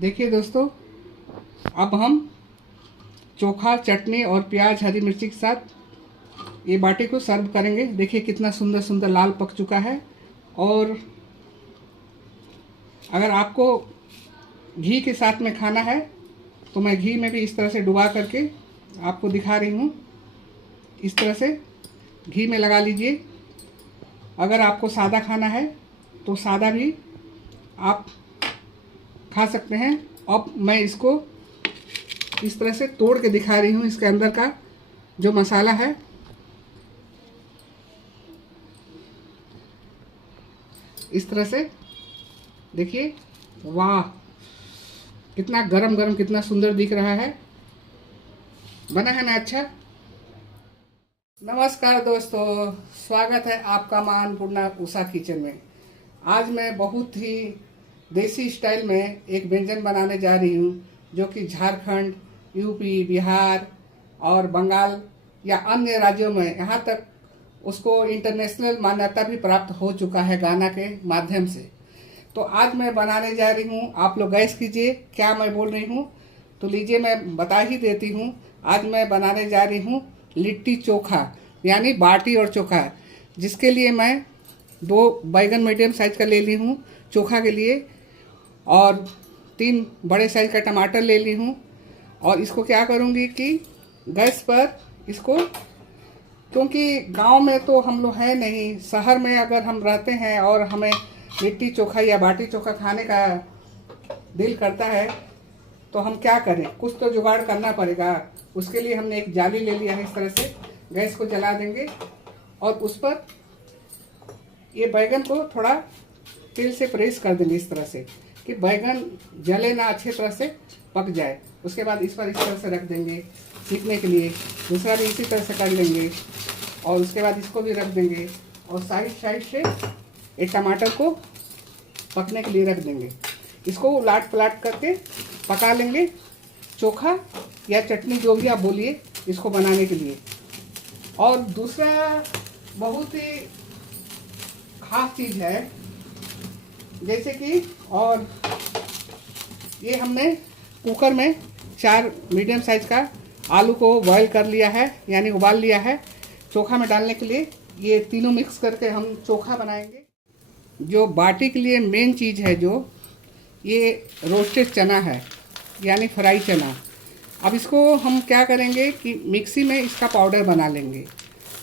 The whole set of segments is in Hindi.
देखिए दोस्तों, अब हम चोखा, चटनी और प्याज, हरी मिर्ची के साथ ये बाटी को सर्व करेंगे। देखिए कितना सुंदर सुंदर लाल पक चुका है। और अगर आपको घी के साथ में खाना है तो मैं घी में भी इस तरह से डुबा करके आपको दिखा रही हूँ। इस तरह से घी में लगा लीजिए। अगर आपको सादा खाना है तो सादा भी आप खा सकते हैं। अब मैं इसको इस तरह से तोड़ के दिखा रही हूँ। इसके अंदर का जो मसाला है, इस तरह से देखिए। वाह, कितना गरम गरम, कितना सुंदर दिख रहा है। बना है ना अच्छा। नमस्कार दोस्तों, स्वागत है आपका मानपूर्णा उषा किचन में। आज मैं बहुत ही देसी स्टाइल में एक व्यंजन बनाने जा रही हूँ, जो कि झारखंड, यूपी, बिहार और बंगाल या अन्य राज्यों में, यहाँ तक उसको इंटरनेशनल मान्यता भी प्राप्त हो चुका है गाना के माध्यम से। तो आज मैं बनाने जा रही हूँ। आप लोग गैस कीजिए क्या मैं बोल रही हूँ, तो लीजिए मैं बता ही देती हूँ। आज मैं बनाने जा रही हूँ लिट्टी चोखा, यानी बाटी और चोखा, जिसके लिए मैं 2 बैगन मीडियम साइज का ले ली हूँ चोखा के लिए, और 3 बड़े साइज का टमाटर ले ली हूँ। और इसको क्या करूँगी कि गैस पर इसको, क्योंकि गांव में तो हम लोग हैं नहीं, शहर में अगर हम रहते हैं और हमें लिट्टी चोखा या बाटी चोखा खाने का दिल करता है तो हम क्या करें, कुछ तो जुगाड़ करना पड़ेगा। उसके लिए हमने एक जाली ले लिया है। इस तरह से गैस को जला देंगे और उस पर ये बैगन को थोड़ा तेल से प्रेस कर देंगे, इस तरह से कि बैगन जले ना, अच्छी तरह से पक जाए। उसके बाद इस पर इस तरह से रख देंगे सीखने के लिए। दूसरा भी इसी तरह से कर लेंगे और उसके बाद इसको भी रख देंगे और साइड साइड से एक टमाटर को पकने के लिए रख देंगे। इसको उलाट पलाट करके पका लेंगे, चोखा या चटनी जो भी आप बोलिए, इसको बनाने के लिए। और दूसरा बहुत ही खास चीज़ है, जैसे कि, और ये हमने कुकर में 4 मीडियम साइज का आलू को बॉईल कर लिया है, यानी उबाल लिया है चोखा में डालने के लिए। ये तीनों मिक्स करके हम चोखा बनाएंगे। जो बाटी के लिए मेन चीज़ है, जो ये रोस्टेड चना है, यानी फ्राई चना। अब इसको हम क्या करेंगे कि मिक्सी में इसका पाउडर बना लेंगे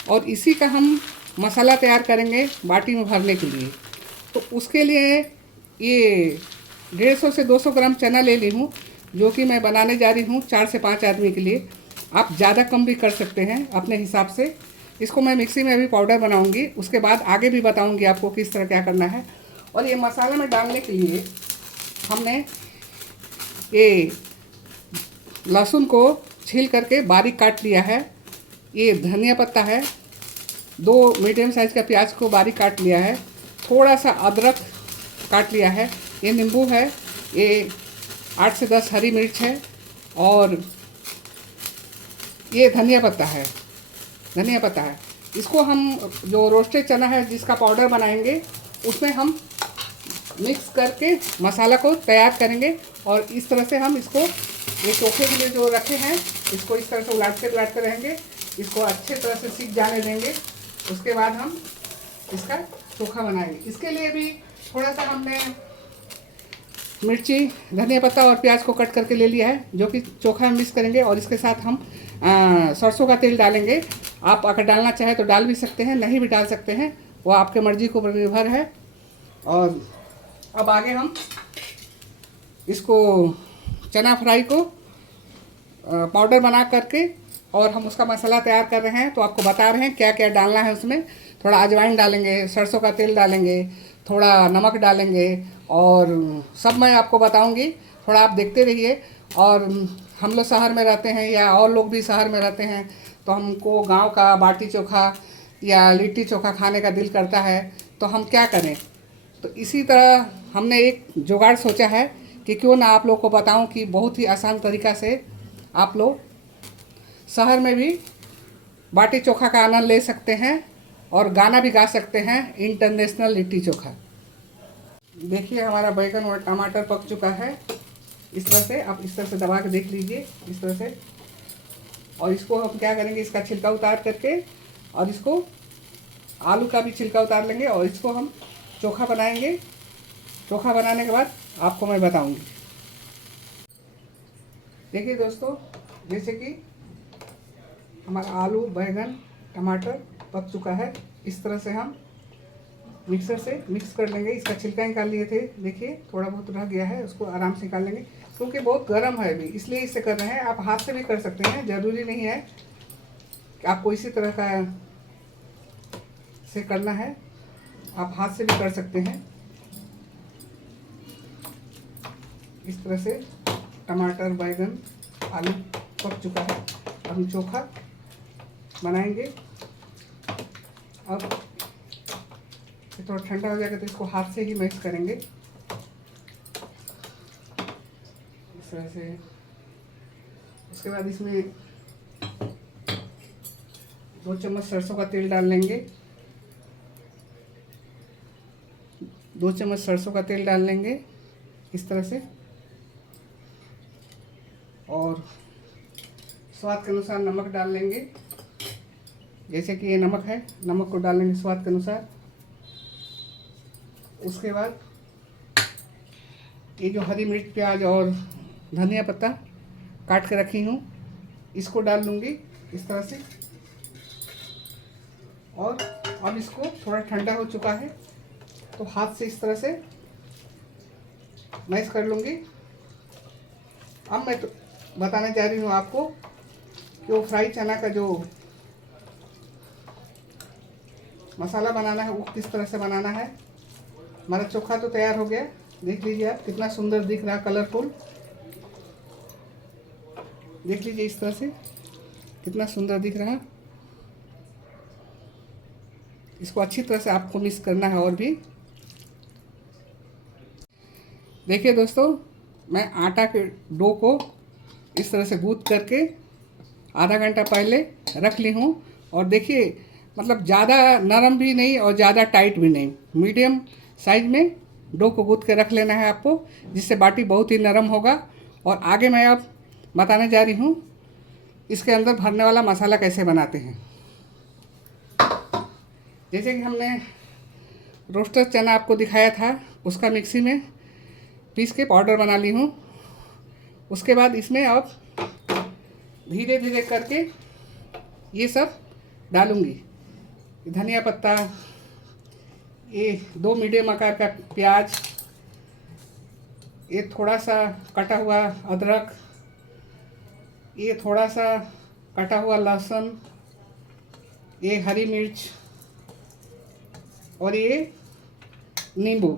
और इसी का हम मसाला तैयार करेंगे बाटी में भरने के लिए। तो उसके लिए ये 150 से 200 ग्राम चना ले ली हूँ, जो कि मैं बनाने जा रही हूँ 4 से 5 आदमी के लिए। आप ज़्यादा कम भी कर सकते हैं अपने हिसाब से। इसको मैं मिक्सी में अभी पाउडर बनाऊंगी, उसके बाद आगे भी बताऊंगी आपको किस तरह क्या करना है। और ये मसाला में डालने के लिए हमने ये लहसुन को छील करके बारीक काट लिया है। ये धनिया पत्ता है, 2 मीडियम साइज़ का प्याज को बारीक काट लिया है, थोड़ा सा अदरक काट लिया है, ये नींबू है, ये 8 से 10 हरी मिर्च है, और ये धनिया पत्ता है। इसको हम जो रोस्टेड चना है जिसका पाउडर बनाएंगे, उसमें हम मिक्स करके मसाला को तैयार करेंगे। और इस तरह से हम इसको, ये चोखे के लिए जो रखे हैं, इसको इस तरह से उलाटते रहेंगे। इसको अच्छे तरह से सीख जाने देंगे। उसके बाद हम इसका चोखा बनाएंगे। इसके लिए भी थोड़ा सा हमने मिर्ची, धनिया पत्ता और प्याज को कट करके ले लिया है, जो कि चोखा में मिक्स करेंगे। और इसके साथ हम सरसों का तेल डालेंगे। आप अगर डालना चाहें तो डाल भी सकते हैं, नहीं भी डाल सकते हैं, वो आपके मर्जी को निर्भर है। और अब आगे हम इसको चना फ्राई को पाउडर बना करके, और हम उसका मसाला तैयार कर रहे हैं। तो आपको बता रहे हैं क्या क्या डालना है उसमें। थोड़ा अजवाइन डालेंगे, सरसों का तेल डालेंगे, थोड़ा नमक डालेंगे, और सब मैं आपको बताऊंगी। थोड़ा आप देखते रहिए। और हम लोग शहर में रहते हैं, या और लोग भी शहर में रहते हैं, तो हमको गांव का बाटी चोखा या लिट्टी चोखा खाने का दिल करता है, तो हम क्या करें। तो इसी तरह हमने एक जुगाड़ सोचा है कि क्यों ना आप लोग को बताऊं कि बहुत ही आसान तरीक़ा से आप लोग शहर में भी बाटी चोखा का आनंद ले सकते हैं और गाना भी गा सकते हैं, इंटरनेशनल लिट्टी चोखा। देखिए हमारा बैगन और टमाटर पक चुका है। इस तरह से आप इस तरह से दबा के देख लीजिए, इस तरह से। और इसको हम क्या करेंगे, इसका छिलका उतार करके और इसको आलू का भी छिलका उतार लेंगे और इसको हम चोखा बनाएंगे। चोखा बनाने के बाद आपको मैं बताऊंगी। देखिए दोस्तों, जैसे कि हमारा आलू, बैंगन, टमाटर पक चुका है। इस तरह से हम मिक्सर से मिक्स कर लेंगे। इसका छिलका निकाल लिए थे, देखिए थोड़ा बहुत रह गया है, उसको आराम से निकाल लेंगे। क्योंकि बहुत गर्म है अभी, इसलिए इसे कर रहे हैं। आप हाथ से भी कर सकते हैं, ज़रूरी नहीं है कि आपको इसी तरह का से करना है, आप हाथ से भी कर सकते हैं। इस तरह से टमाटर, बैंगन, आलू पक चुका है। अब हम चोखा बनाएंगे। अब ये थोड़ा ठंडा हो जाएगा तो इसको हाथ से ही मिक्स करेंगे इस तरह से। उसके बाद इसमें 2 चम्मच सरसों का तेल डाल लेंगे। 2 चम्मच सरसों का तेल डाल लेंगे इस तरह से। और स्वाद के अनुसार नमक डाल लेंगे। जैसे कि ये नमक है, नमक को डाल लेंगे स्वाद के अनुसार। उसके बाद ये जो हरी मिर्च, प्याज और धनिया पत्ता काट के रखी हूँ, इसको डाल लूँगी इस तरह से। और अब इसको थोड़ा ठंडा हो चुका है तो हाथ से इस तरह से मैश कर लूँगी। अब मैं तो बताने जा रही हूँ आपको कि वो फ्राई चना का जो मसाला बनाना है वो किस तरह से बनाना है। हमारा चोखा तो तैयार हो गया, देख लीजिए आप, कितना सुंदर दिख रहा, कलरफुल। देख लीजिए इस तरह से कितना सुंदर दिख रहा है। इसको अच्छी तरह से आपको मिक्स करना है। और भी देखिए दोस्तों, मैं आटा के डो को इस तरह से गूंथ करके आधा घंटा पहले रख ली हूँ। और देखिए, मतलब ज़्यादा नरम भी नहीं और ज़्यादा टाइट भी नहीं, मीडियम साइज में डो को गूंथ के रख लेना है आपको, जिससे बाटी बहुत ही नरम होगा। और आगे मैं अब बताने जा रही हूँ इसके अंदर भरने वाला मसाला कैसे बनाते हैं। जैसे कि हमने रोस्टर चना आपको दिखाया था, उसका मिक्सी में पीस के पाउडर बना ली हूँ। उसके बाद इसमें अब धीरे धीरे करके ये सब डालूँगी। धनिया पत्ता, ये 2 मीडियम आकार का प्याज, ये थोड़ा सा कटा हुआ अदरक, ये थोड़ा सा कटा हुआ लहसुन, ये हरी मिर्च और ये नींबू।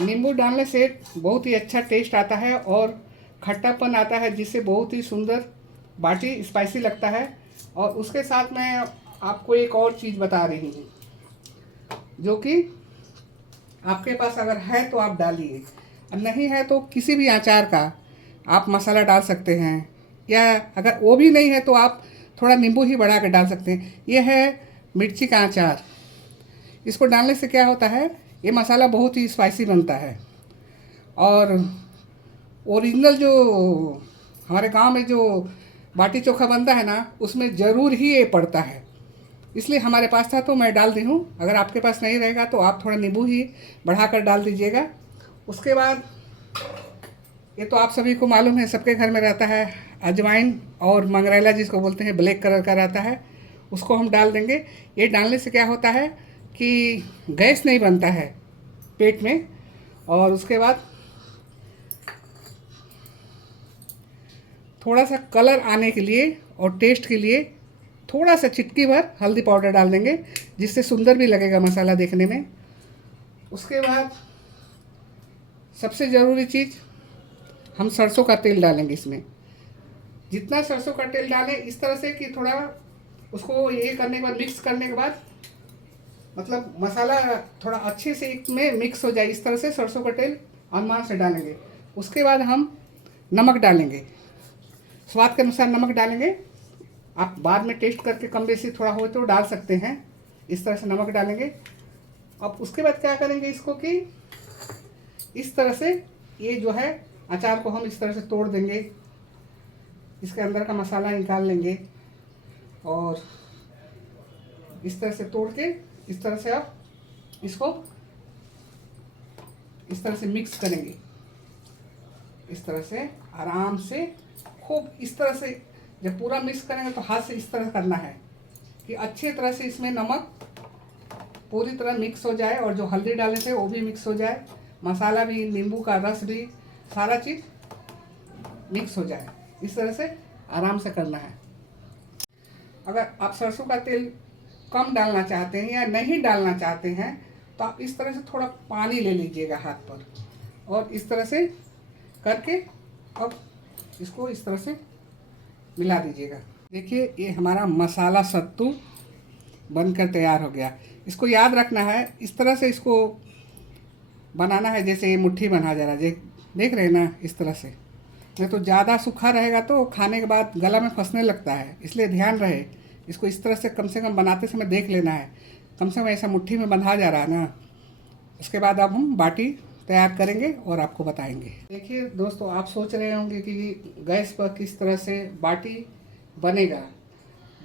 नींबू डालने से बहुत ही अच्छा टेस्ट आता है और खट्टापन आता है, जिससे बहुत ही सुंदर बाटी स्पाइसी लगता है। और उसके साथ मैं आपको एक और चीज़ बता रही हूँ, जो कि आपके पास अगर है तो आप डालिए, और नहीं है तो किसी भी अचार का आप मसाला डाल सकते हैं, या अगर वो भी नहीं है तो आप थोड़ा नींबू ही बढ़ा के डाल सकते हैं। ये है मिर्ची का अचार। इसको डालने से क्या होता है, ये मसाला बहुत ही स्पाइसी बनता है। और ओरिजिनल जो हमारे गांव में जो बाटी चोखा बनता है ना, उसमें ज़रूर ही ये पड़ता है। इसलिए हमारे पास था तो मैं डाल दी हूँ। अगर आपके पास नहीं रहेगा तो आप थोड़ा नींबू ही बढ़ाकर डाल दीजिएगा। उसके बाद ये तो आप सभी को मालूम है, सबके घर में रहता है अजवाइन और मंगरेला, जिसको बोलते हैं, ब्लैक कलर का रहता है, उसको हम डाल देंगे। ये डालने से क्या होता है कि गैस नहीं बनता है पेट में। और उसके बाद थोड़ा सा कलर आने के लिए और टेस्ट के लिए थोड़ा सा चिटकी भर हल्दी पाउडर डाल देंगे, जिससे सुंदर भी लगेगा मसाला देखने में। उसके बाद सबसे ज़रूरी चीज़, हम सरसों का तेल डालेंगे इसमें। जितना सरसों का तेल डालें इस तरह से कि थोड़ा उसको ये करने के बाद, मिक्स करने के बाद, मतलब मसाला थोड़ा अच्छे से में मिक्स हो जाए, इस तरह से सरसों का तेल अनुमान से डालेंगे। उसके बाद हम नमक डालेंगे, स्वाद के अनुसार नमक डालेंगे। आप बाद में टेस्ट करके कम बेसी थोड़ा हो तो डाल सकते हैं। इस तरह से नमक डालेंगे। अब उसके बाद क्या करेंगे, इसको कि इस तरह से ये जो है अचार को हम इस तरह से तोड़ देंगे, इसके अंदर का मसाला निकाल लेंगे और इस तरह से तोड़ के इस तरह से आप इसको इस तरह से मिक्स करेंगे। इस तरह से आराम से खूब इस तरह से जब पूरा मिक्स करेंगे तो हाथ से इस तरह करना है कि अच्छे तरह से इसमें नमक पूरी तरह मिक्स हो जाए और जो हल्दी डाले थे वो भी मिक्स हो जाए, मसाला भी, नींबू का रस भी, सारा चीज़ मिक्स हो जाए। इस तरह से आराम से करना है। अगर आप सरसों का तेल कम डालना चाहते हैं या नहीं डालना चाहते हैं तो आप इस तरह से थोड़ा पानी ले लीजिएगा हाथ पर और इस तरह से करके अब इसको इस तरह से मिला दीजिएगा। देखिए ये हमारा मसाला सत्तू बनकर तैयार हो गया। इसको याद रखना है, इस तरह से इसको बनाना है जैसे ये मुट्ठी बना जा रहा है, देख रहे हैं ना, इस तरह से। नहीं तो ज़्यादा सूखा रहेगा तो खाने के बाद गला में फंसने लगता है, इसलिए ध्यान रहे इसको इस तरह से कम बनाते समय देख लेना है, कम से कम ऐसा मुट्ठी में बंधा जा रहा है ना। उसके बाद अब हम बाटी तैयार करेंगे और आपको बताएंगे। देखिए दोस्तों, आप सोच रहे होंगे कि गैस पर किस तरह से बाटी बनेगा,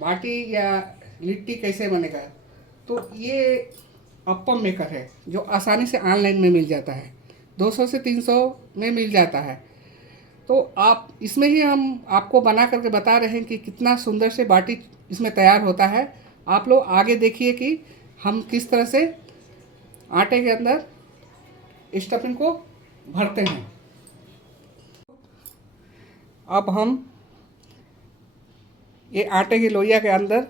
बाटी या लिट्टी कैसे बनेगा। तो ये अप्पम मेकर है जो आसानी से ऑनलाइन में मिल जाता है, 200 से 300 में मिल जाता है। तो आप इसमें ही हम आपको बना करके बता रहे हैं कि कितना सुंदर से बाटी इसमें तैयार होता है। आप लोग आगे देखिए कि हम किस तरह से आटे के अंदर स्टफिंग को भरते हैं। अब हम ये आटे की लोइया के अंदर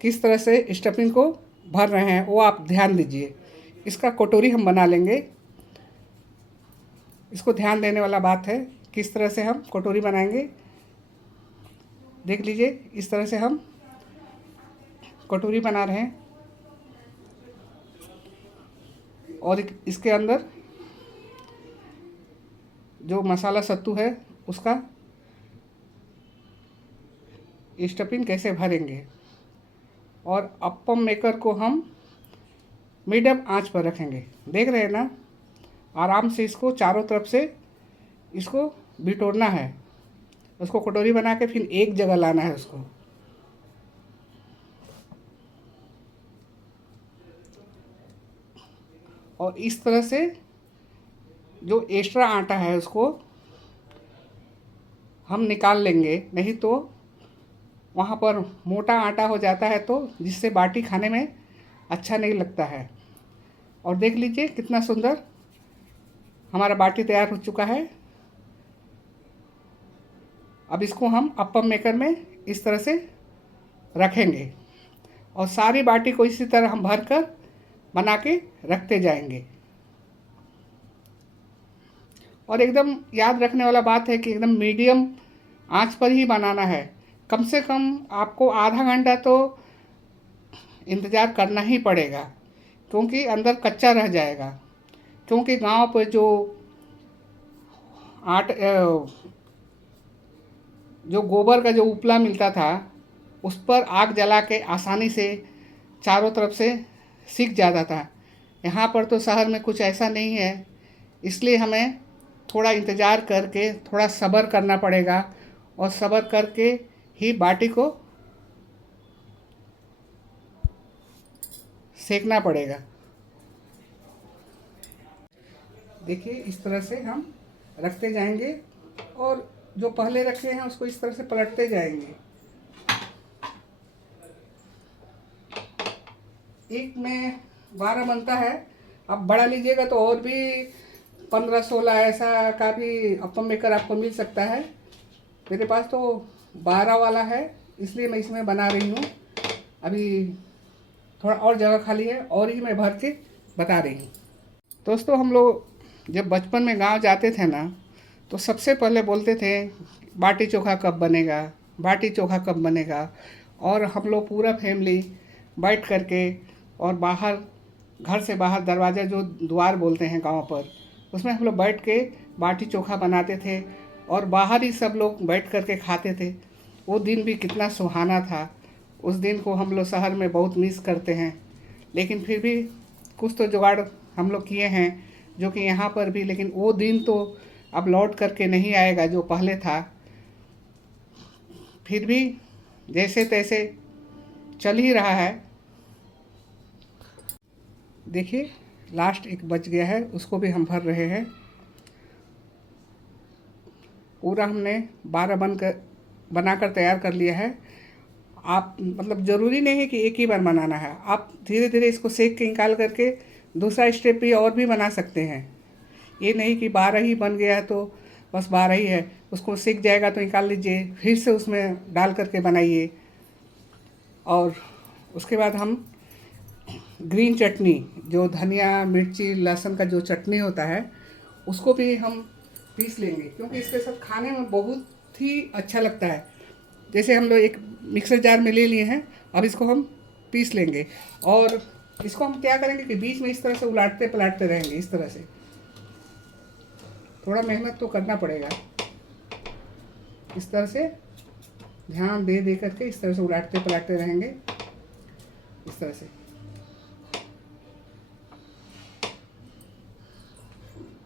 किस तरह से स्टफिंग को भर रहे हैं वो आप ध्यान दीजिए। इसका कटोरी हम बना लेंगे, इसको ध्यान देने वाला बात है। किस तरह से हम कटोरी बनाएंगे देख लीजिए। इस तरह से हम कटोरी बना रहे हैं और इसके अंदर जो मसाला सत्तू है उसका स्टफिंग कैसे भरेंगे। और अप्पम मेकर को हम मीडियम आंच पर रखेंगे, देख रहे हैं ना। आराम से इसको चारों तरफ से इसको बिटोरना है, उसको कटोरी बना के फिर एक जगह लाना है उसको। और इस तरह से जो एक्स्ट्रा आटा है उसको हम निकाल लेंगे, नहीं तो वहाँ पर मोटा आटा हो जाता है तो जिससे बाटी खाने में अच्छा नहीं लगता है। और देख लीजिए कितना सुंदर हमारा बाटी तैयार हो चुका है। अब इसको हम अप्पम मेकर में इस तरह से रखेंगे और सारी बाटी को इसी तरह हम भर कर बना के रखते जाएंगे। और एकदम याद रखने वाला बात है कि एकदम मीडियम आंच पर ही बनाना है। कम से कम आपको आधा घंटा तो इंतज़ार करना ही पड़ेगा, क्योंकि अंदर कच्चा रह जाएगा। क्योंकि गांव पर जो गोबर का जो उपला मिलता था उस पर आग जला के आसानी से चारों तरफ से सिक जाता था। यहाँ पर तो शहर में कुछ ऐसा नहीं है, इसलिए हमें थोड़ा इंतज़ार करके थोड़ा सब्र करना पड़ेगा और सब्र करके ही बाटी को सेकना पड़ेगा। देखिए इस तरह से हम रखते जाएंगे और जो पहले रखे हैं उसको इस तरह से पलटते जाएंगे। एक में 12 बनता है, अब बड़ा लीजिएगा तो और भी 15-16 ऐसा का भी अप्पम मेकर आपको मिल सकता है। मेरे पास तो 12 वाला है, इसलिए मैं इसमें बना रही हूँ। अभी थोड़ा और जगह खाली है और ही मैं भर के बता रही हूँ। दोस्तों, हम लोग जब बचपन में गांव जाते थे ना तो सबसे पहले बोलते थे बाटी चोखा कब बनेगा, बाटी चोखा कब बनेगा। और हम लोग पूरा फैमिली बैठ करके और बाहर, घर से बाहर दरवाज़ा जो द्वार बोलते हैं गांव पर, उसमें हम लोग बैठ के बाटी चोखा बनाते थे और बाहर ही सब लोग बैठ करके खाते थे। वो दिन भी कितना सुहाना था। उस दिन को हम लोग शहर में बहुत मिस करते हैं, लेकिन फिर भी कुछ तो जुगाड़ हम लोग किए हैं जो कि यहाँ पर भी, लेकिन वो दिन तो अब लौट करके नहीं आएगा जो पहले था। फिर भी जैसे तैसे चल ही रहा है। देखिए लास्ट एक बच गया है, उसको भी हम भर रहे हैं। पूरा हमने 12 बनाकर तैयार कर लिया है। आप मतलब ज़रूरी नहीं है कि एक ही बार बनाना है, आप धीरे धीरे इसको सेक के निकाल करके दूसरा स्टेप भी और भी बना सकते हैं। ये नहीं कि 12 ही बन गया तो बस 12 ही है, उसको सेक जाएगा तो निकाल लीजिए, फिर से उसमें डाल करके बनाइए। और उसके बाद हम ग्रीन चटनी, जो धनिया मिर्ची लहसुन का जो चटनी होता है, उसको भी हम पीस लेंगे, क्योंकि इसके साथ खाने में बहुत ही अच्छा लगता है। जैसे हम लोग एक मिक्सर जार में ले लिए हैं, अब इसको हम पीस लेंगे। और इसको हम क्या करेंगे कि बीच में इस तरह से उलाटते पलाटते रहेंगे। इस तरह से थोड़ा मेहनत तो करना पड़ेगा। इस तरह से ध्यान दे करके इस तरह से उलाटते पलाटते रहेंगे, इस तरह से।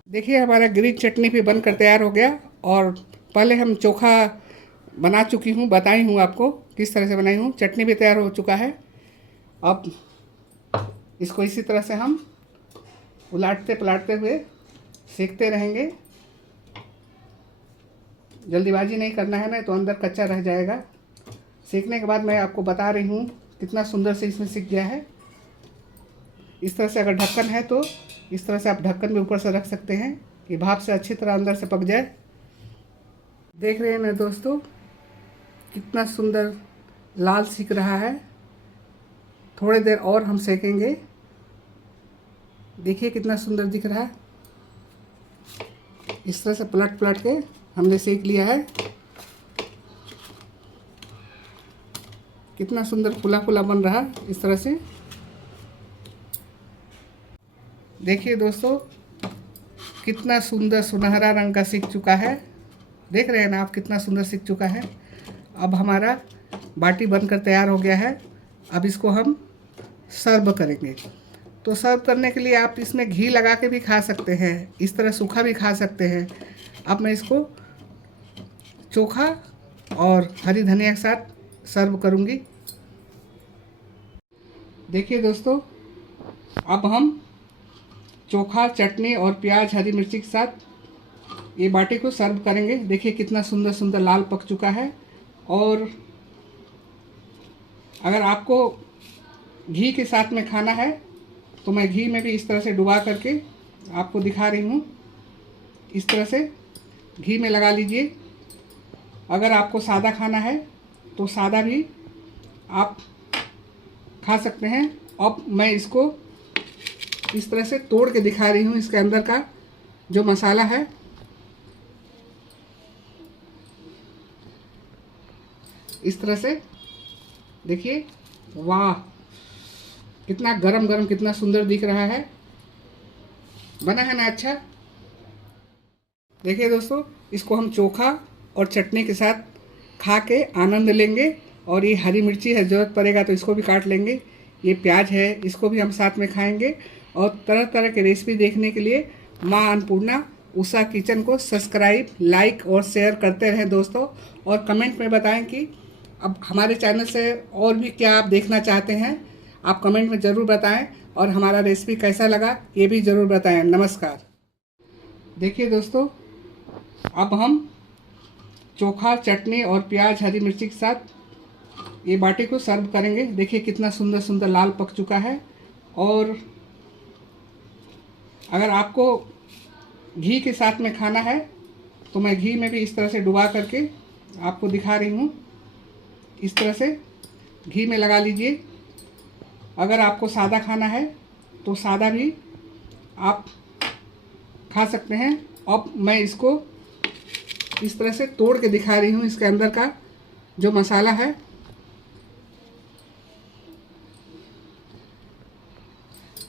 देखिए हमारा ग्रीन चटनी भी बनकर तैयार हो गया। और पहले हम चोखा बना चुकी हूँ, बताई हूँ आपको किस तरह से बनाई हूँ। चटनी भी तैयार हो चुका है। अब इसको इसी तरह से हम उलाटते पलाटते हुए सेकते रहेंगे। जल्दीबाजी नहीं करना है, ना तो अंदर कच्चा रह जाएगा। सेकने के बाद मैं आपको बता रही हूँ कितना सुंदर से इसमें सीख गया है। इस तरह से अगर ढक्कन है तो इस तरह से आप ढक्कन भी ऊपर से रख सकते हैं कि भाप से अच्छी तरह अंदर से पक जाए। देख रहे हैं ना दोस्तों, कितना सुंदर लाल सीख रहा है। थोड़ी देर और हम सेकेंगे। देखिए कितना सुंदर दिख रहा है। इस तरह से पलट पलट के हमने सेक लिया है। कितना सुंदर फुला फुला बन रहा है इस तरह से। देखिए दोस्तों, कितना सुंदर सुनहरा रंग का सीख चुका है। देख रहे हैं ना आप, कितना सुंदर सीख चुका है। अब हमारा बाटी बनकर तैयार हो गया है। अब इसको हम सर्व करेंगे। तो सर्व करने के लिए आप इसमें घी लगा के भी खा सकते हैं, इस तरह सूखा भी खा सकते हैं। अब मैं इसको चोखा और हरी धनिया के साथ सर्व करूंगी। देखिए दोस्तों, अब हम चोखा चटनी और प्याज हरी मिर्ची के साथ ये बाटी को सर्व करेंगे। देखिए कितना सुंदर सुंदर लाल पक चुका है। और अगर आपको घी के साथ में खाना है तो मैं घी में भी इस तरह से डुबा करके आपको दिखा रही हूँ। इस तरह से घी में लगा लीजिए। अगर आपको सादा खाना है तो सादा भी आप खा सकते हैं। अब मैं इसको इस तरह से तोड़ के दिखा रही हूँ। इसके अंदर का जो मसाला है, इस तरह से देखिए। वाह, कितना गरम गरम, कितना सुंदर दिख रहा है। बना है ना अच्छा। देखिए दोस्तों, इसको हम चोखा और चटनी के साथ खा के आनंद लेंगे। और ये हरी मिर्ची है, ज़रूरत पड़ेगा तो इसको भी काट लेंगे। ये प्याज है, इसको भी हम साथ में खाएंगे। और तरह तरह के रेसिपी देखने के लिए माँ अन्नपूर्णा उषा किचन को सब्सक्राइब, लाइक और शेयर करते रहें दोस्तों। और कमेंट में बताएं कि अब हमारे चैनल से और भी क्या आप देखना चाहते हैं। आप कमेंट में ज़रूर बताएं। और हमारा रेसिपी कैसा लगा ये भी ज़रूर बताएं। नमस्कार। देखिए दोस्तों, अब हम चोखा चटनी और प्याज हरी मिर्ची के साथ ये बाटी को सर्व करेंगे। देखिए कितना सुंदर सुंदर लाल पक चुका है। और अगर आपको घी के साथ में खाना है तो मैं घी में भी इस तरह से डुबा करके आपको दिखा रही हूँ। इस तरह से घी में लगा लीजिए। अगर आपको सादा खाना है तो सादा भी आप खा सकते हैं। अब मैं इसको इस तरह से तोड़ के दिखा रही हूँ। इसके अंदर का जो मसाला है,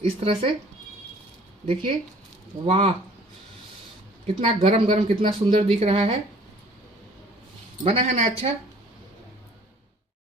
इस तरह से देखिए। वाह, कितना गरम गरम, कितना सुंदर दिख रहा है। बना है ना अच्छा।